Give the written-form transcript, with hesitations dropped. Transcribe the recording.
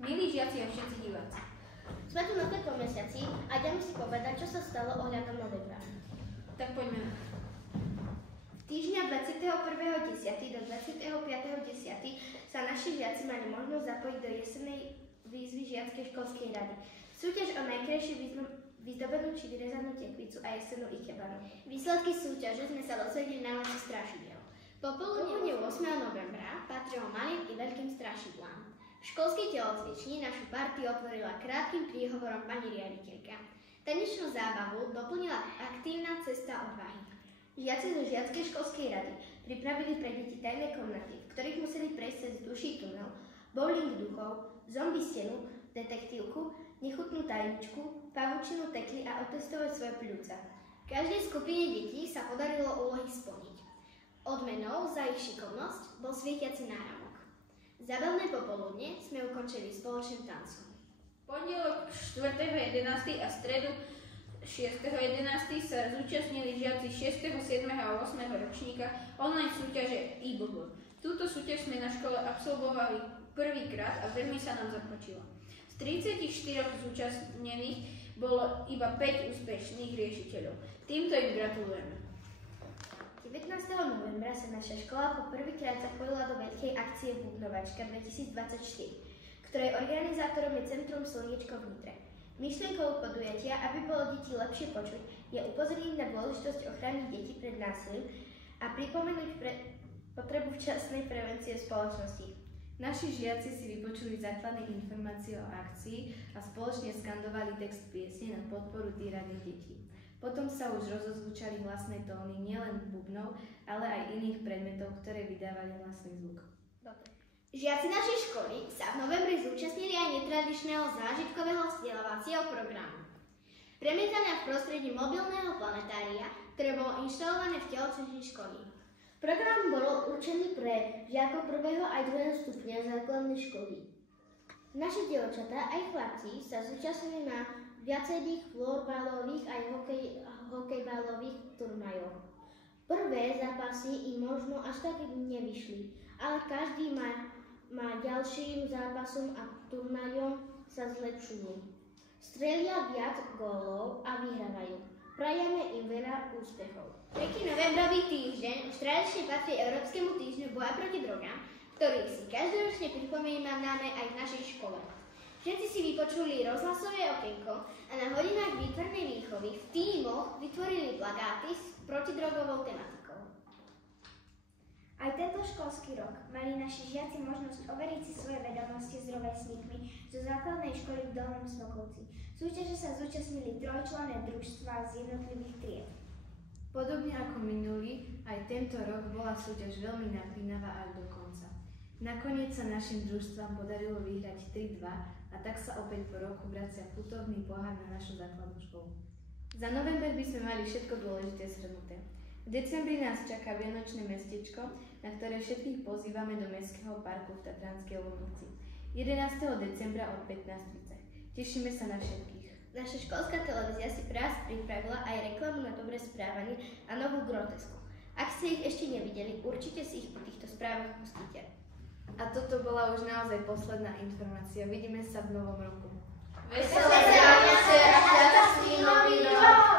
Milí žiaci a všetci diváci. Sme tu na po mesiaci a ideme si povedať, čo sa stalo ohľadom novembra. Tak poďme na to. V týždňa 21.10. do 25.10. sa naši žiaci mali možnosť zapojiť do jesennej výzvy žiackej školskej rady. Súťaž o najkrajšiu vyzdobenú či vyrezanú tekvicu a jesennú ikebanu. Výsledky súťaže sme sa dozvedeli na lese strašidiel. Popoludne 8. novembra patrilo malým i veľkým strašidlám. V školskej telocvični našu partiu otvorila krátkym príhovorom pani riaditeľka. Tanečnú zábavu doplnila aktívna cesta odvahy. Žiaci zo žiackej školskej rady pripravili pre deti tajné komnaty, v ktorých museli prejsť cez duší tunel, bowling duchov, zombie stenu, detektívku, nechutnú tajničku, pavučinu tekli a otestovať svoje pľúca. Každej skupine detí sa podarilo úlohy splniť. Odmenou za ich šikovnosť bol svietiaci náramok. Zabavné popoludne sme ukončili spoločným tancom. Pondelok 4.11. a stredu 6.11. sa zúčastnili žiaci 6., 7. a 8. ročníka online súťaže e-book. Túto súťaž sme na škole absolvovali prvýkrát a veľmi sa nám zapáčilo. Z 34 zúčastnených bolo iba 5 úspešných riešiteľov. Týmto im gratulujeme. 19. novembra sa naša škola po prvýkrát zapojila do veľkej akcie Bubnovačka 2024, ktorej organizátorom je Centrum Slniečko v Nitre. Myšlienkou podujatia, aby bolo deti lepšie počuť, je upozorniť na dôležitosť ochrany detí pred násilím a pripomenúť potrebu včasnej prevencie v spoločnosti. Naši žiaci si vypočuli základné informácie o akcii a spoločne skandovali text piesne na podporu týraných detí. Potom sa už rozozvučali hlasné tóny nielen bubnov, ale aj iných predmetov, ktoré vydávali hlasný zvuk. Žiaci našej školy sa v novembri zúčastnili aj netradičného zážitkového vzdelávacieho programu. Premietané v prostredí mobilného planetária, ktoré bolo inštalované v telocvični školy. Program bol určený pre žiakov 1. aj 2. stupňa základnej školy. Naše dievčatá aj chlapci sa zúčastnili na viacerých florbalových aj hokejbalových turnajoch. Prvé zápasy im možno až tak nevyšli, ale každý má ďalším zápasom a turnajom sa zlepšujú. Strelia viac gólov a vyhrávajú. Prajeme im veľa úspechov. 3. novembrový týždeň už tradične patrí Európskemu týždňu boja proti drogám, ktorý si každoročne pripomíname aj v našej škole. Všetci si vypočuli rozhlasové okienko a na hodinách výtvarnej výchovy v tímoch vytvorili plagáty s protidrogovou tematikou. Aj tento školský rok mali naši žiaci možnosť overiť si svoje vedomosti s rovesníkmi zo základnej školy v Dolnom Smokovci. Súťaže sa zúčastnili trojčlenné družstvá z jednotlivých tried. Podobne ako minulý, aj tento rok bola súťaž veľmi napínavá až do konca. Nakoniec sa našim družstvám podarilo vyhrať 3-2 a tak sa opäť po roku vracia putovný pohár na našu základnú školu. Za november by sme mali všetko dôležité zhrnuté. V decembri nás čaká vianočné mestečko, na ktoré všetkých pozývame do Mestského parku v Tatranskej Lomnici. 11. decembra od 15:30. Tešíme sa na všetkých. Naša školská televízia si pre vás pripravila aj reklamu na dobré správanie a novú grotesku. Ak ste ich ešte nevideli, určite si ich po týchto správach pustíte. A toto bola už naozaj posledná informácia. Vidíme sa v novom roku. Veselé Vianoce a šťastný nový rok!